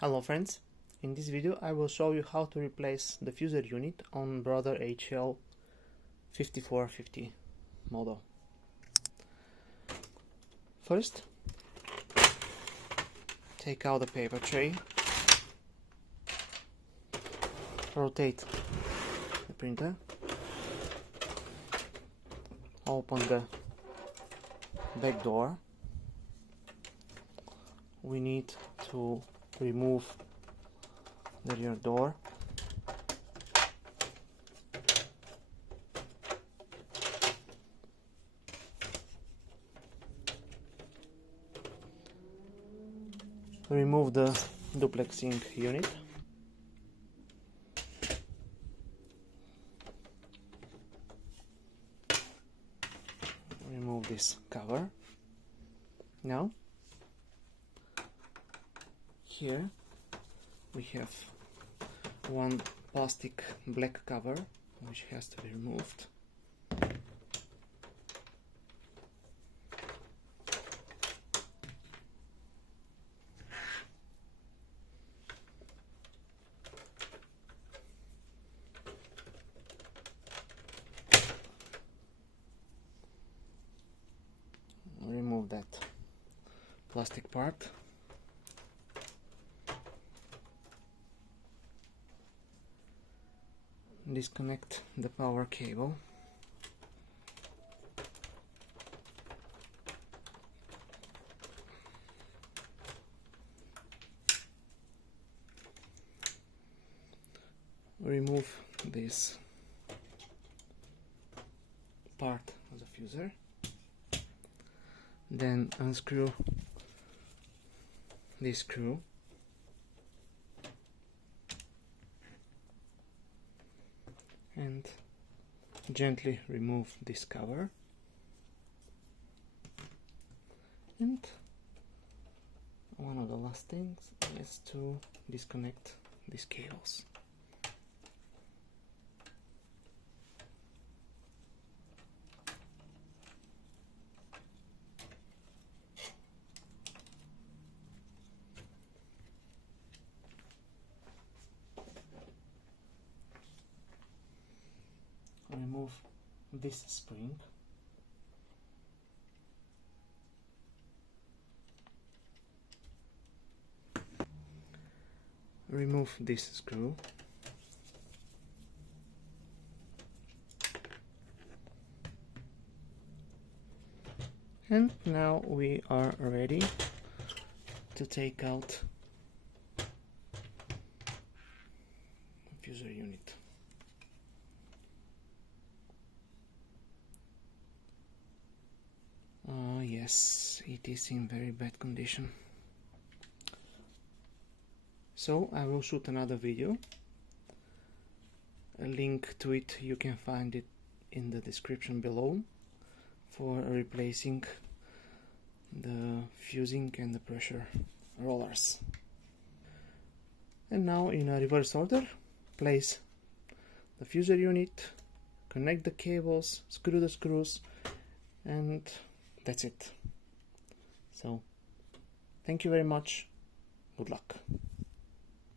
Hello friends, in this video I will show you how to replace the diffuser unit on Brother HL-5450 model. First, take out the paper tray, rotate the printer, open the back door. We need to remove the rear door. Remove the duplexing unit. Remove this cover. Now, here we have one plastic black cover which has to be removed. Remove that plastic part. Disconnect the power cable. Remove this part of the diffuser. Then unscrew this screw. And gently remove this cover, and one of the last things is to disconnect these cables. Remove this spring. Remove this screw. And now we are ready to take out the diffuser unit. Yes, it is in very bad condition. So I will shoot another video. A link to it, you can find it in the description below, for replacing the fusing and the pressure rollers. And now, in a reverse order, place the diffuser unit, connect the cables, screw the screws, and that's it. So, thank you very much. Good luck.